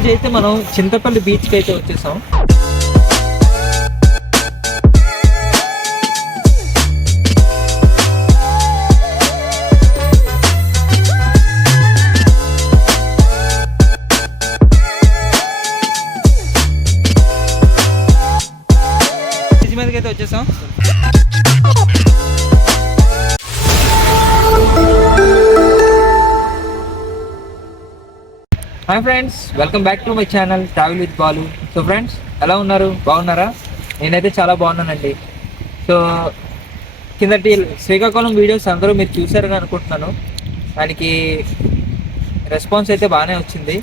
ఈరోజు అయితే మనం చింతపల్లి బీచ్కి అయితే వచ్చేసాం. బీచ్ మీదకి అయితే వచ్చేసాం. Hi friends, welcome back to my channel travel with Balu. So friends, ఎలా ఉన్నారు? బాగున్నారా? నేనైతే చాలా బాగున్నానండి. సో కిందటి శ్రీకాకుళం వీడియోస్ అందరూ మీరు చూసారని అనుకుంటున్నాను. దానికి రెస్పాన్స్ అయితే బాగానే వచ్చింది.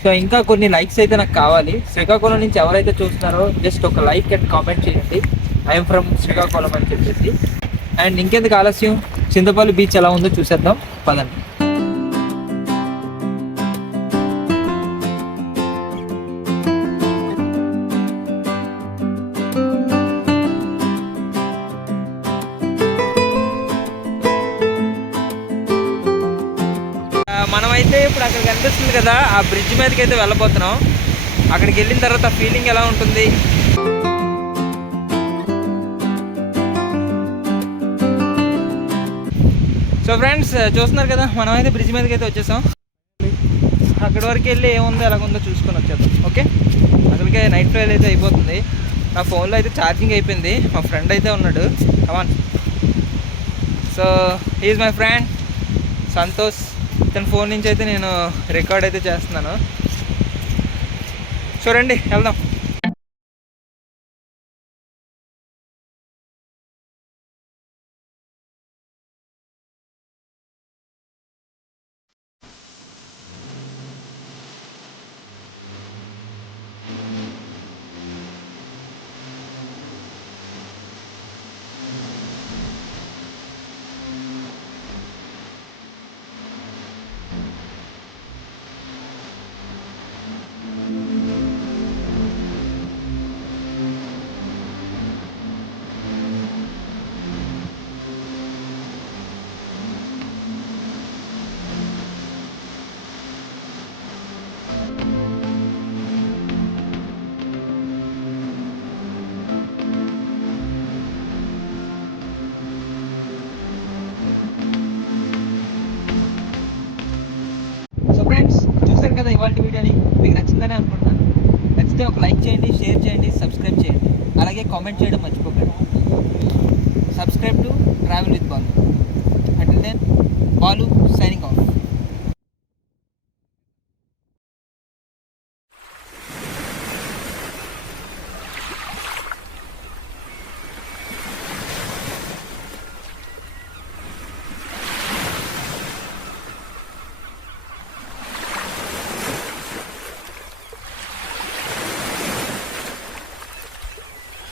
సో ఇంకా కొన్ని లైక్స్ అయితే నాకు కావాలి. శ్రీకాకుళం నుంచి ఎవరైతే చూస్తున్నారో జస్ట్ ఒక లైక్ అండ్ కామెంట్ చేయండి, ఐఎమ్ ఫ్రమ్ శ్రీకాకుళం అని చెప్పేసి. అండ్ ఇంకెందుకు ఆలస్యం, చింతపల్లి బీచ్ ఎలా ఉందో చూసేద్దాం పదండి. మనమైతే ఇప్పుడు అక్కడ కనిపిస్తుంది కదా, ఆ బ్రిడ్జ్ మీదకి అయితే వెళ్ళబోతున్నాం. అక్కడికి వెళ్ళిన తర్వాత ఫీలింగ్ ఎలా ఉంటుంది? సో ఫ్రెండ్స్, చూస్తున్నారు కదా, మనమైతే బ్రిడ్జ్ మీదకి అయితే వచ్చేసాం. అక్కడి వరకు వెళ్ళి ఏముందో ఎలాగుందో చూసుకొని వచ్చేద్దాం. ఓకే, అసలుకే నైట్ ట్రైల్ అయితే అయిపోతుంది. నా ఫోన్లో అయితే ఛార్జింగ్ అయిపోయింది. మా ఫ్రెండ్ అయితే ఉన్నాడు, come on. So he is my friend Santosh. తన ఫోన్ నుంచి అయితే నేను రికార్డ్ అయితే చేస్తున్నాను. చూడండి, వెళ్దాం. చూసారు కదా ఇవాళ వీడియోని, మీకు నచ్చిందని అనుకుంటున్నాను. నచ్చితే ఒక లైక్ చేయండి, షేర్ చేయండి, సబ్స్క్రైబ్ చేయండి, అలాగే కామెంట్ చేయడం మర్చిపోకండి. Subscribe to travel with Balu. Until then, Balu signing of.